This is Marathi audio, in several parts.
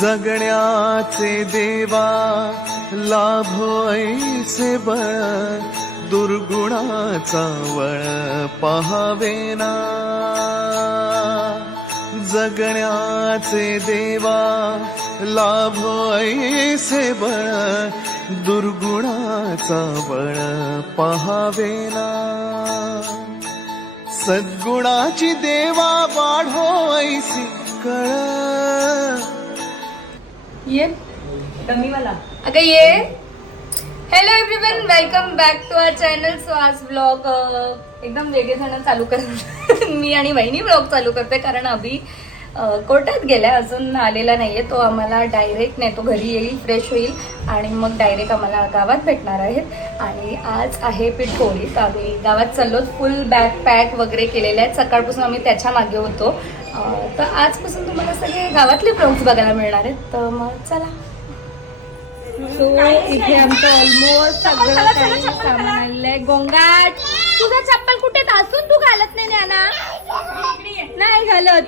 जगण्याचे देवा लाभो ऐसे बळ, दुर्गुणाचा वळ पहावेना. जगण्याचे देवा लाभो ऐसे बळ, दुर्गुणाचा बळ पहावेना. सद्गुणाची देवा वाढो ऐसी कळ. ये डमीवाला अगं ये. Hello everyone, welcome back to our channel. So आज ब्लॉग एकदम वेगळे जण चालू करत मी आणि वहिनी ब्लॉग चालू करते, कारण अभि कोर्टात गेलाय, अजून आलेला नाहीये. तो आम्हाला डायरेक्ट नाही, तो घरी येईल, फ्रेश होईल आणि मग डायरेक्ट आम्हाला गावात भेटणार आहेत. आणि आज आहे पिठोरी, तर आम्ही गावात चाललो. फुल बॅग पॅक वगैरे केलेले आहेत. सकाळपासून आम्ही त्याच्या मागे होतो. तर आजपासून तुम्हाला सगळे गावातले ब्लॉग्स बघायला मिळणार आहेत. तर मग चला. सो इथे आमचं ऑलमोस्ट सगळं काही सामान आलेलं आहे. गोंगाट, तुझा चप्पल कुठे असून तू घालत नाही ना? नाही घालत.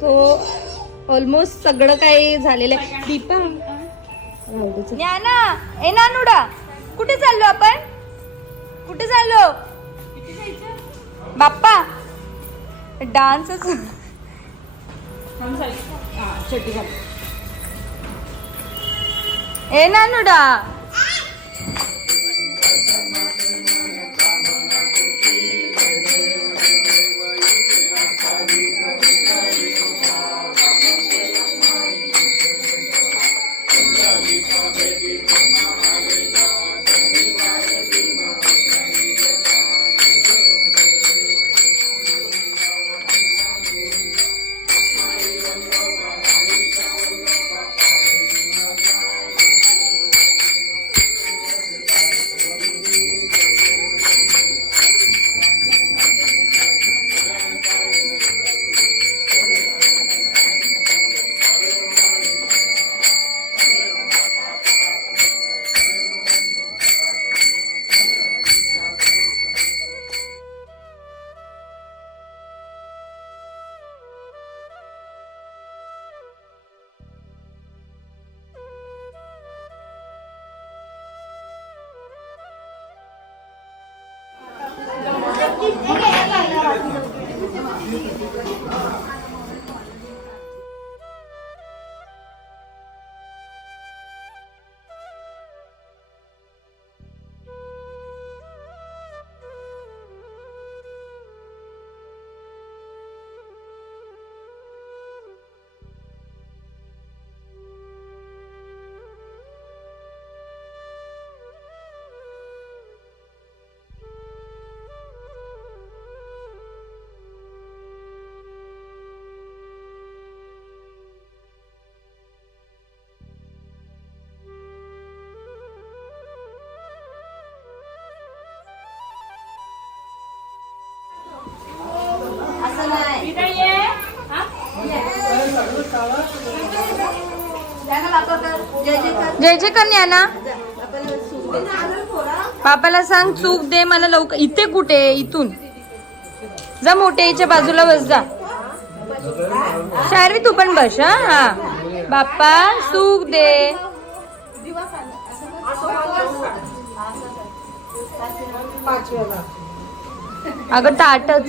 सो ऑलमोस्ट सगळं काही झालेलं आहे. दीपा ना ए नानुडा, कुठे चाललो आपण? कुठे चाललो बाप्पा? डान्सच ए नानुडा. जय जय कन्या ना. पापाला सांग चूक दे मला लवकर. इथे कुठे? इथून जा, मोठ्याच्या बाजूला बस जा. शायरी तू पण बस. हा बाप्पा चूक दे. अगं ताटच.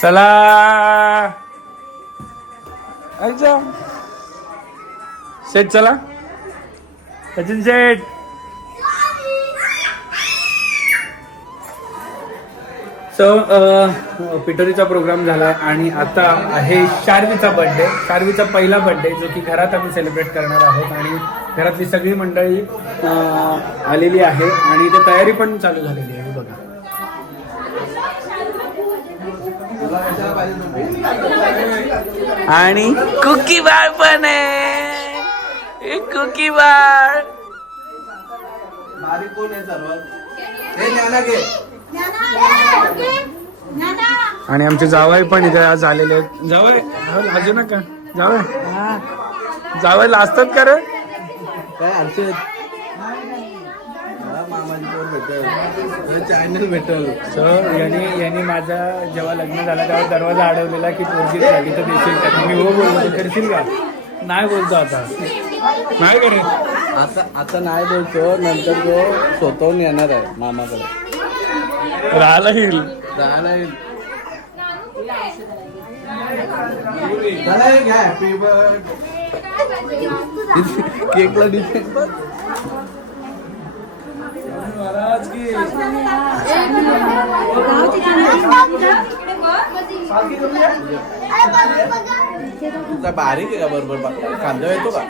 चला आयचा शेठ. चला सचिन शेठ. सो पिठोरीचा प्रोग्राम झाला आणि आता आहे शार्वीचा बर्थडे. शार्वीचा पहिला बर्थडे जो की घरात आम्ही सेलिब्रेट करणार आहोत. आणि घरातली सगळी मंडळी आलेली आहे आणि इथे तयारी पण चालू झालेली आहे. बघा आणि कुकी बाळ पण आहे. कुकी बाळ आणि आमचे जावई पण इथे आज आलेले आहेत. जावई लाजू नका. जावई लाजतात का रे? चॅनल भेटल. यांनी माझा जेव्हा लग्न झालं तेव्हा दरवाजा अडवलेला की पोरगी झाली तर देशील का? मी हो बोललो करशील का? नाही बोलतो आता. नाही करे आता नाही बोलतो. नंतर तो स्वतःहून येणार आहे मामाकडे. राहायला येईल. Happy birthday. केकला डिझाईन बघ. तुझा बारीक आहे का? बरोबर कांदा येतो का?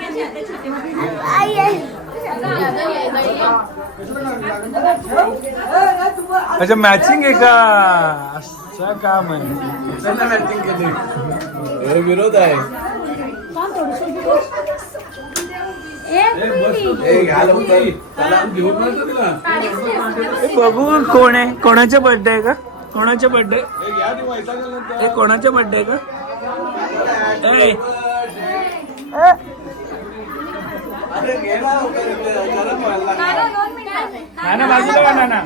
अच्छा मॅचिंग आहे का? असं काम आहे. मॅचिंग केली. विरोध आहे. बघू कोण आहे. कोणाचा बर्थडे आहे का? कोणाचा बर्थडे? हे कोणाचा बर्थडे आहे का? नाना बाजूला का नाना?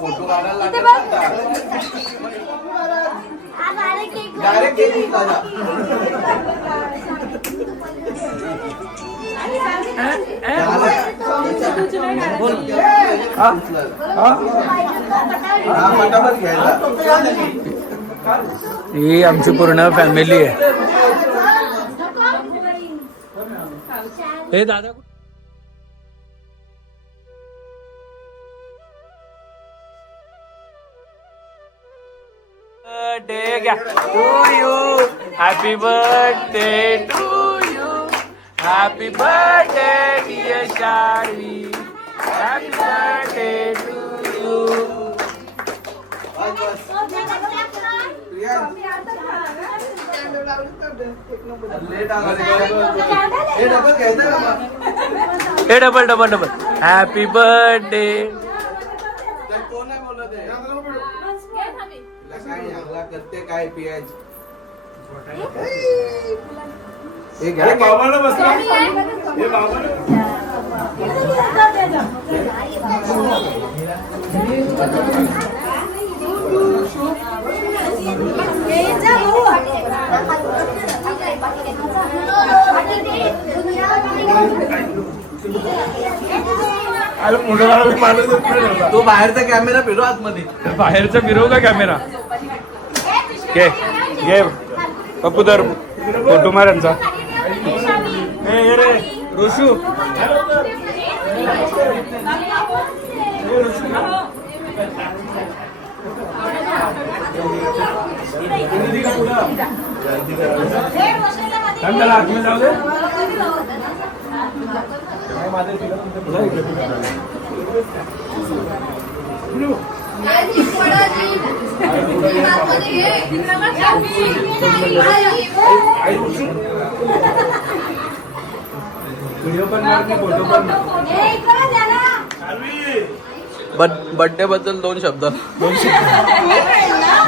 फोटो काढायला ही आमची पूर्ण फॅमिली आहे. हे दादा बर्थडे घ्या to you. Happy birthday to you. Happy birthday dear Sharvi. Happy birthday to you. हे double double double. Happy birthday. करते काय पियाज. तो बाहेरचा कॅमेरा फिरव आतमध्ये. बाहेरचा फिरव का कॅमेरा? घे घे पप्पू दर फोटो मारांचा. रे ऋषू जाऊ दे. बर्थडे बद्दल 2 शब्द.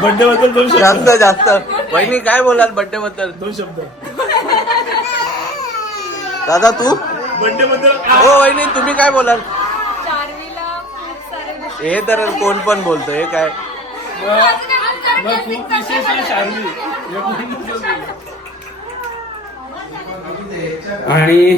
बर्थडे बद्दल 2 शब्द. जास्त वहिनी काय बोलाल बर्थडे बद्दल? 2 शब्द. दादा तू बर्थडे बद्दल. हो वहिनी तुम्ही काय बोलाल? हे तर कोण पण बोलतो. हे काय खूप विशेष आहे शार्वी. आणि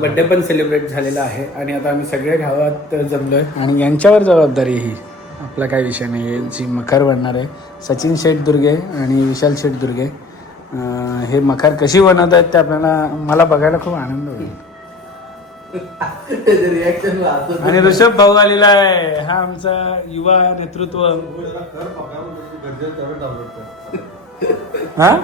बर्थडे पण सेलिब्रेट झालेला आहे आणि आता आम्ही सगळे गावात जमलोय आणि यांच्यावर जबाबदारी ही. आपला काही विषय नाही आहे. जी मखर बनणार आहे सचिन शेठ दुर्गे आणि विशाल शेठ दुर्गे. हे मखर कशी बनवत आहेत ते आपल्याला मला बघायला खूप आनंद होईल. आणि ऋषभ भाऊ आलेला आहे. हा आमचा युवा नेतृत्व. हा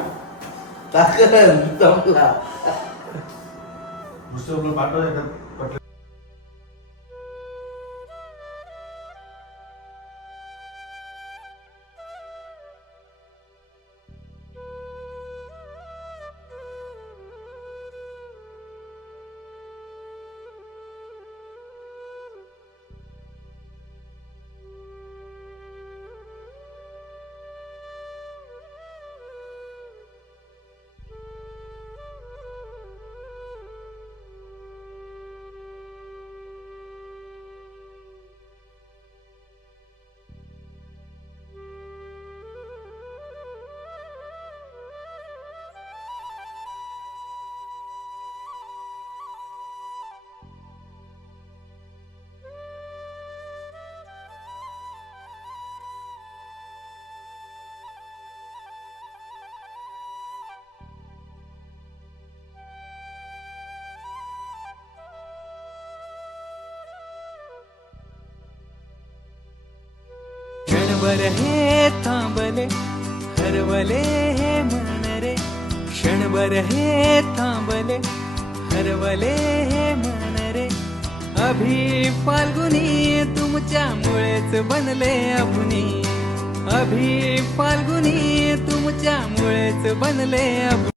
क्षणभर हे थांबले हरवले हे मन रे क्षणभर हे थांबले हरवले हे मन रे अभि फाल्गुनी तुमच्यामुळेच बनले अभुनी अभि फाल्गुनी तुमच्यामुळेच बनले अभुनी